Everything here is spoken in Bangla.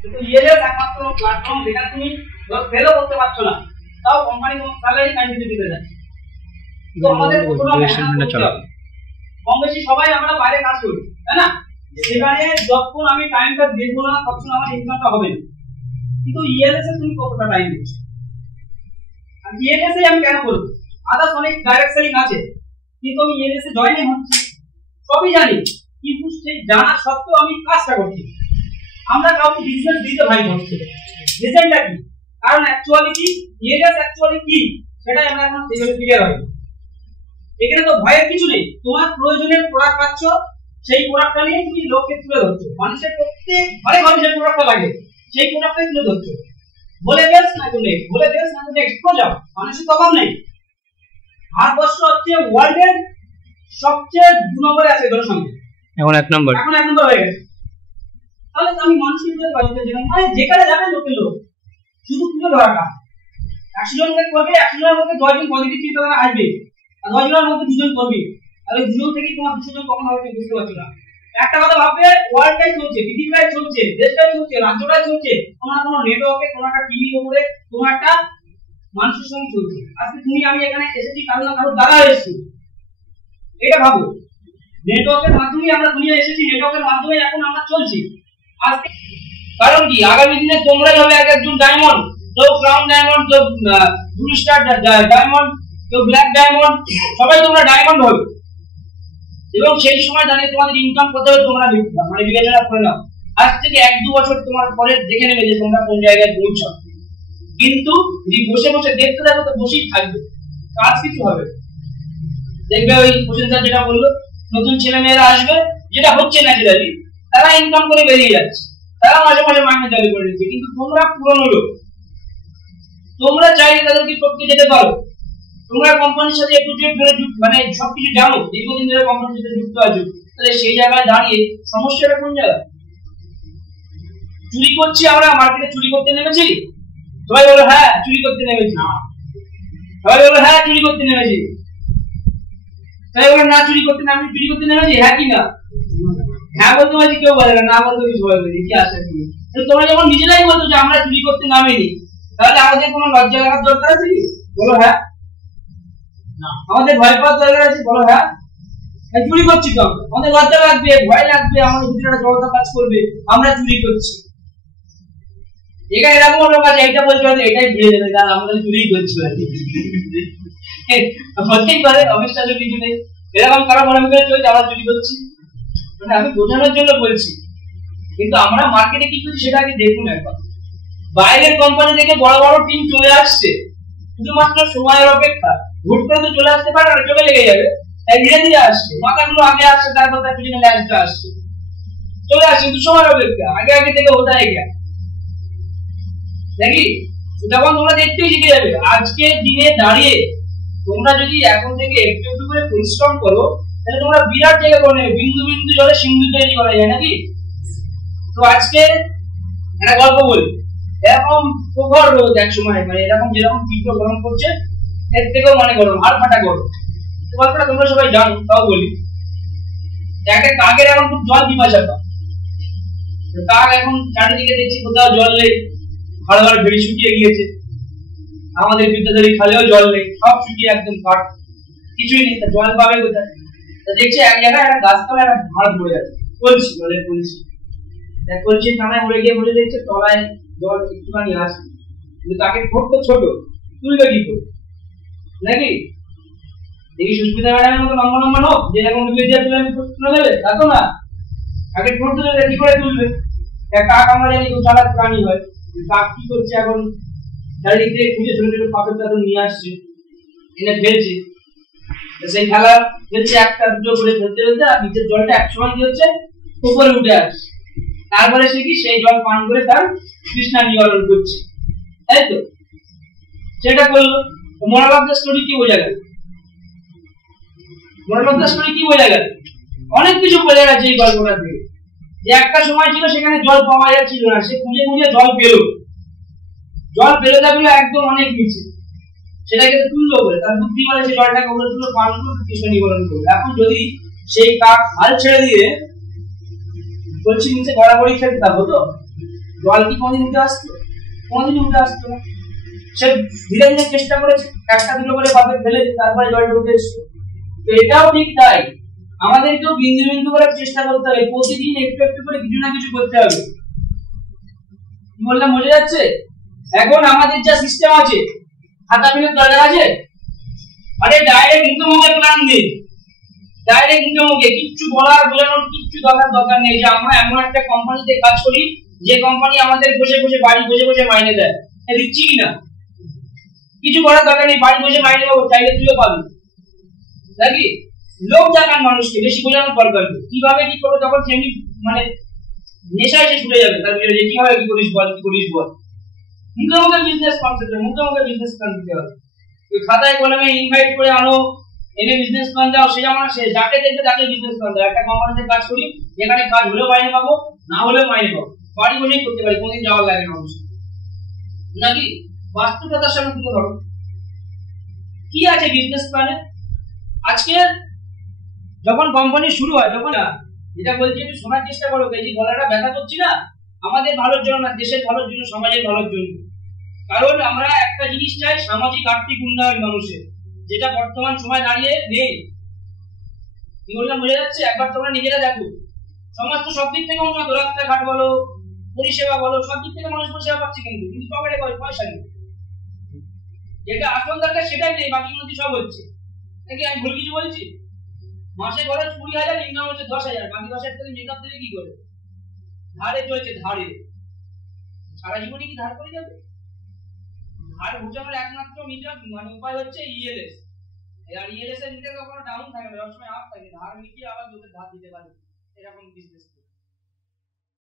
কিন্তু ইএলএস একমাত্র প্ল্যাটফর্ম যেখানে তুমি ফেলও করতে পারছো না, তাও কোম্পানি তোমার স্যালারি কন্টিনিউ দিতে যাচ্ছে। তো আমাদের কোনো কম বেশি সবাই আমরা বাইরে কাজ করি, তাই না? সেখানে যখন আমি টাইমটা দেখবো না তখন আমার ইনকামটা হবে না। কিন্তু ইএলএস এ তুমি কতটা টাইম দিচ্ছ? আর ইএলএস এ আমি কেন করবো? আদার্স অনেক ডাইরেক্ট সেলিং আছে, কিন্তু আমি ইএলএস এ জয়েন হচ্ছি, সবই জানি, কিন্তু সেই জানা সত্ত্বেও আমি কাজটা করছি। আমরা কাউকে বিজনেস দিতে ভয় করছি, রিজনটা কি? কারণ অ্যাকচুয়ালি কি ইএলএস অ্যাকচুয়ালি কি সেটাই আমরা এখন সেইভাবে ক্লিয়ার হই। এখানে তো ভয়ের কিছু নেই, তোমার প্রয়োজনের প্রোডাক্ট পাচ্ছ, সেই প্রোডাক্টটা নিয়ে তুমি লোককে তুলে ধরছো। মানুষের প্রত্যেক ঘরে ঘরে যে প্রোডাক্টটা লাগে সেই প্রোডাক্টটাই তুলে ধরছো। বলে বেশ না তো নেই, বলে বেশ না তো নেক্সট করে যাও, মানুষের তো অভাব নেই। ভারতবর্ষ হচ্ছে ওয়ার্ল্ডের সবচেয়ে 2 নম্বরে আছে জনসংখ্যা, এখন 1 নম্বর হয়ে গেছে। তাহলে তো আমি মানুষকে তুলে ধরতে চাই, মানে যেখানে যাবে লোকের লোক শুধু তুলে ধরাটা। 100 জনকে করবে, 100 জনের মধ্যে 10 জন পজিটিভ চিন্তাধারা আসবে, আর 10 জনের মধ্যে 2 জন করবে, তাহলে 2 জন থেকে তোমার 200 জন কখন হবে বুঝতে পারছো না। একটা কথা ভাববে, ওয়ার্ল্ডটাই চলছে, পৃথিবীটাই চলছে, দেশটাই চলছে, রাজ্যটাই চলছে, তোমার কোনো নেটওয়ার্কে, কোনো একটা টিভির উপরে, কোনো একটা মানুষের সঙ্গে চলছে। আজকে তুমি আমি এখানে এসেছি কারণ না কারো দ্বারা এসেছি, এটা ভাবো। নেটওয়ার্কের মাধ্যমে আমরা দুনিয়া এসেছি, নেটওয়ার্কের মাধ্যমে এখন আমরা চলছি। আজকে কারণ কি, আগামী দিনে তোমরাই হবে এক একজন ডায়মন্ড, কেউ ক্রাউন ডায়মন্ড, কেউ ব্লু স্টার ডায়মন্ড, কেউ ব্ল্যাক ডায়মন্ড, সবাই তোমরা ডায়মন্ড হবে। এবং সেই সময় দাঁড়িয়ে তোমাদের ইনকাম কত হবে তোমরা মানে বিবেচনা করে নাও। আজ থেকে 1-2 বছর তোমার পরে দেখে নেবে যে তোমরা কোন জায়গায় পৌঁছো। কিন্তু যদি বসে বসে দেখতে থাকো তো বসেই থাকবে, কাজ কিছু হবে। দেখবে ওই প্রসেসর যেটা বললো, নতুন ছেলে মেয়েরা আসবে, যেটা হচ্ছে ন্যাচারালি, তারা ইনকাম করে বেরিয়ে যাচ্ছে, তারা মাঝে মাঝে মাইনে চালু করে দিচ্ছে। কিন্তু তোমরা পুরনো লোক, তোমরা চাইলে তাদেরকে করতে যেতে পারো। তোমরা কোম্পানির সাথে একটু মানে সবকিছু জানো, দীর্ঘদিন ধরে কোম্পানির সাথে যুক্ত আছো, তাহলে সেই জায়গায় দাঁড়িয়ে সমস্যাটা কোন জায়গায়? চুরি করছি আমরা, মার্কেটে চুরি করতে নেমেছি, সবাই বলো হ্যাঁ চুরি করতে নেমেছি, সবাই বলো হ্যাঁ চুরি করতে নেমেছি, তাই বলো না চুরি করতে না, আমি চুরি করতে নেমেছি, হ্যাঁ কি না? হ্যাঁ বলতে পারছি, কেউ বলে না, না বলতে পারছি সবাই বলে কি আসে। তোমরা যখন নিজেরাই বলতো যে আমরা চুরি করতে নামিনি, তাহলে আমাদের কোনো লজ্জা লাগার দরকার আছে কি? বলো হ্যাঁ। আমাদের ভয় পাওয়ার দরকার আছে? বলো হ্যাঁ। চুরি করছি তো আমাদের লজ্জা লাগবে, ভয় লাগবে, আমাদের ভিতরে একটা জড়তা কাজ করবে, আমরা চুরি করছি। এখানে এরকম লোক আছে, এটা বলতে হবে এটাই ভুলে যাবে, কারণ আমাদের চুরি করছি হতেই পারে, অবিশ্বাসের কিছু নেই। এরকম কারো মনে করে চলছে আমরা চুরি করছি, মানে আমি বোঝানোর জন্য বলছি। কিন্তু আমরা মার্কেটে কি করছি সেটা আগে দেখুন একবার। বাইরের কোম্পানি থেকে বড় বড় টিম চলে আসছে, শুধুমাত্র সময়ের অপেক্ষা। ভোট করে তো চলে আসতে পারে না, চলে লেগে যাবে, তাই ধীরে ধীরে আসছে, মাথাগুলো আগে আসছে, তারপর তার পিছনে ল্যান্ডটা আসছে, চলে আসছে, কিন্তু সময়ের অপেক্ষা। আগে আগে থেকে ওটাই গিয়া দেখি, যখন তোমরা দেখতেই শিখে যাবে। আজকে দিনে দাঁড়িয়ে তোমরা যদি এখন থেকে একটু একটু করে পরিশ্রম করো, তাহলে তোমরা বিরাট জায়গা করে নেবে। বিন্দু বিন্দু জলে সিন্ধু তৈরি করা যায় নাকি? তো আজকে একটা গল্প বলি। এরকম প্রখর রোদ এক সময়, মানে এরকম যেরকম তীব্র গরম করছে, এর থেকেও মানে গরম, আর ফাটা গরম। গল্পটা তোমরা সবাই জানো, তাও বলি। একটা কাকের এখন খুব জল পিপাসা পায়। কাক এখন চারিদিকে দেখছি কোথাও জল নেই, ঘর ঘর ভেড়ি শুকিয়ে গিয়েছে, আমাদের বিদ্যাধরী খালেও জল নেই, সব শুকিয়ে একদম কাঠ, কিছুই নেই, জল পাবে কোথায়? দেখছে এক জায়গায় একটা গাছতলায় একটা ভাড় পড়ে আছে, কলসি, জলের কলসি। কলসি টানায় মরে গিয়ে বলে দেখছে তলায় জল একটুখানি আছে, কিন্তু কাকের ঠোঁট তো ছোট, তুলবে কি করে নাকি? দেখি সুস্মিতা ম্যাডামের মতো লম্বা লম্বা নোক, যেরকম ডুবে দিয়ে তুলে নেবে, তা তো না। কাকের ঠোঁট তুলে কি করে তুলবে? কাক আমরা জানি খুব চালাক প্রাণী হয়। কাক কি করছে এখন, চারিদিক থেকে খুঁজে ছোট ছোট পাথর টাথর নিয়ে আসছে, এনে ফেলছে। সেই খেলা ফেলছে, একটা দুটো করে ফেলতে ফেলতে, আর নিচের জলটা একসময় কি হচ্ছে উপরে উঠে আসছে। তারপরে সে কি সেই জল পান করে তার তৃষ্ণা নিবারণ করছে, তাই তো? সেটা করলো। মোরাল অফ দ্য স্টোরি কি বোঝা গেল? মোরাল অফ দ্য স্টোরি কি বোঝা গেল? অনেক কিছু বোঝা গেছে এই গল্পটা থেকে। যে একটা সময় ছিল সেখানে জল পাওয়া যাচ্ছিল না, সে খুঁজে খুঁজে জল পেল, জল পেলে থাকলো একদম অনেক নিচে, সেটাকে তুললো বলে তার বুদ্ধি বলে সে জলটাকে উপরে তুলে পান করে তৃষ্ণা নিবারণ করবে। এখন যদি সেই কাক হাল ছেড়ে দিয়ে বলছি নিচে গড়াগড়ি খেলতে হতো, জল কি কোনদিন উঠে আসতো? কোনদিন উঠে আসতো না। সে ধীরে ধীরে চেষ্টা করেছে, একটা দুটো করে ভাবে ফেলে তারপরে জলটা উঠে এসছে। তো এটাও ঠিক তাই, আমাদেরকেও বিন্দু বিন্দু করে চেষ্টা করতে হবে, প্রতিদিন একটু একটু করে কিছু না কিছু করতে হবে। বললাম বোঝা যাচ্ছে? এখন আমাদের যা সিস্টেম আছে, খাতা পেনের দরকার আছে? আরে ডাইরেক্ট মুখে প্ল্যান দিন, ডাইরেক্ট মুখে কিচ্ছু বলার বোঝানোর কিচ্ছু দরকার নেই যে আমরা এমন একটা কোম্পানিতে কাজ করি যে কোম্পানি আমাদের বসে বসে বাড়ি বসে বসে মাইনে দেয়, দিচ্ছি কিনা? কিছু করার দরকার নেই, বাড়ি বসে মাইনে পাবো, চাইলে তুইও পাবি নাকি? লোক দেখান মানুষকে, বেশি বোঝানোর দরকার নেই। কিভাবে কি করবো তখন সেমনি মানে নেশা এসে ছুটে যাবে তার বিরুদ্ধে, কিভাবে কি করিস বল, কি করিস বল। মুখে মুখে বিজনেস কনসেপ্ট, মুখে মুখে বিজনেস প্ল্যান দিতে হবে। খাতায় কলমে ইনভাইট করে আনো, এনে বিজনেস প্ল্যান দাও, সে যেমন সে যাকে দেখবে তাকে বিজনেস প্ল্যান দাও। একটা কোম্পানিতে কাজ করি যেখানে কাজ হলেও মাইনে পাবো, না হলেও মাইনে পাবো, বাড়ি বসেই করতে পারি, কোনদিন যাওয়ার লাগে না অবশ্যই নাকি? বাস্তবতার সামনে তুলে ধরো কি আছে বিজনেস প্ল্যানে। আজকে যখন কোম্পানি শুরু হয়, যখন যেটা বলছি একটু শোনার চেষ্টা করো, এই যে গলাটা ব্যথা করছি না, আমাদের ভালোর জন্য না, দেশের ভালোর জন্য, সমাজের ভালোর জন্য। কারণ আমরা একটা জিনিস চাই, সামাজিক আর্থিক উন্নয়ন মানুষের, যেটা বর্তমান সময় দাঁড়িয়ে নেই। কি বললাম বোঝা যাচ্ছে? একবার তোমরা নিজেরা দেখো, সমাজ তো সব দিক থেকে উন্নত, রাস্তাঘাট বলো, পরিষেবা বলো, সব দিক থেকে মানুষ পরিষেবা পাচ্ছে, কিন্তু পকেটে পয়সা নেই। যেটা আসল দরকার সেটাই নেই, বাকিগুলো কি সব হচ্ছে নাকি? আমি ভুল কিছু বলছি? মাসে খরচ 20,000, ইনকাম হচ্ছে 10,000, বাকি 10,000 টাকা মেকআপ দেবে কি করে? ধারে চলছে, ধারে। সারা জীবনে কি ধার করে যাবে? ধার ঘুচানোর একমাত্র মিটার মানে উপায় হচ্ছে ইএলএস। আর ইএলএস এর মিটার কখনো ডাউন থাকে না, সবসময় আপ থাকে। ধার মিটিয়ে আবার লোকের ধার দিতে পারে, এরকম বিজনেস।